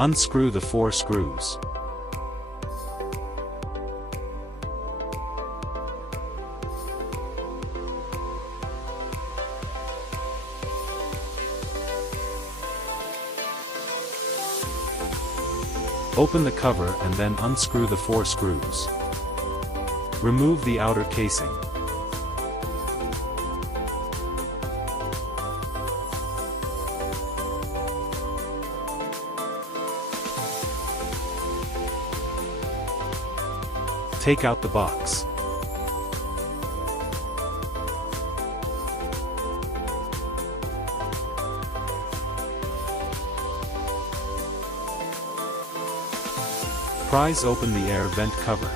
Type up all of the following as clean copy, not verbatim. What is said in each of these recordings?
Unscrew the 4 screws. Open the cover and then unscrew the 4 screws. Remove the outer casing. Take out the box. Prise open the air vent cover.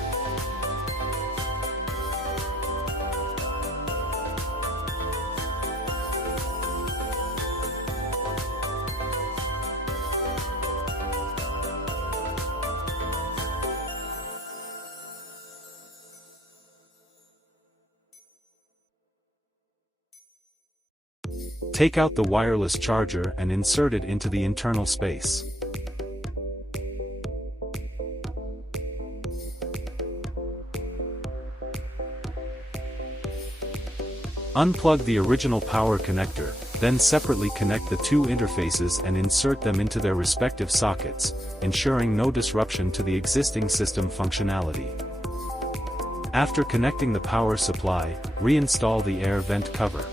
Take out the wireless charger and insert it into the internal space. Unplug the original power connector, then separately connect the 2 interfaces and insert them into their respective sockets, ensuring no disruption to the existing system functionality. After connecting the power supply, reinstall the air vent cover.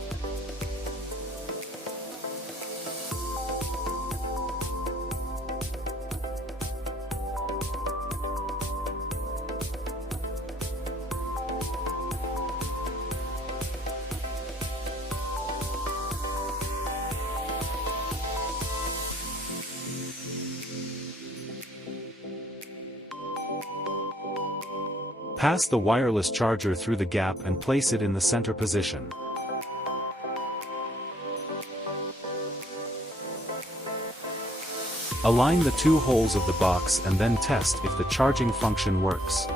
Pass the wireless charger through the gap and place it in the center position. Align the 2 holes of the box and then test if the charging function works.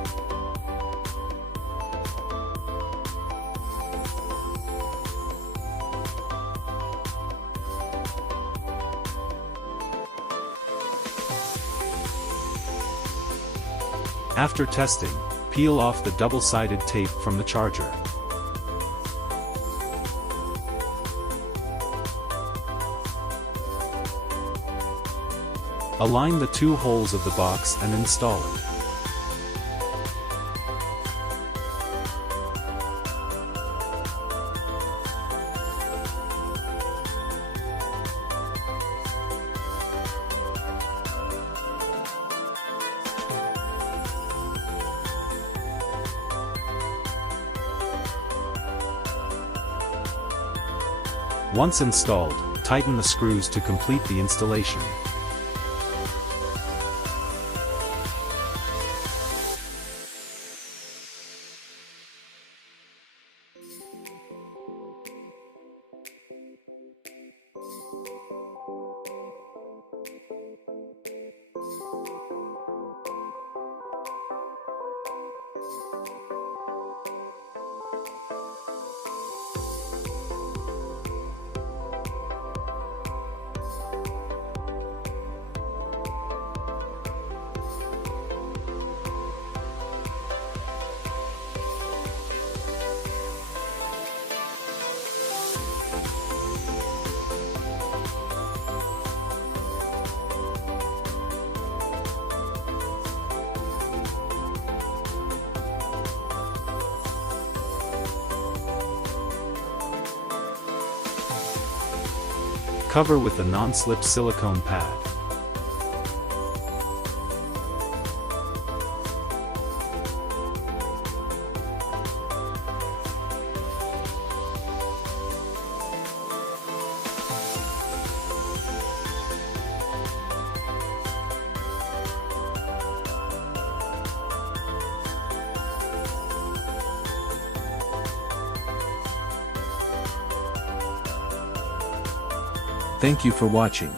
After testing, peel off the double-sided tape from the charger. Align the 2 holes of the box and install it. Once installed, tighten the screws to complete the installation. Cover with a non-slip silicone pad. Thank you for watching.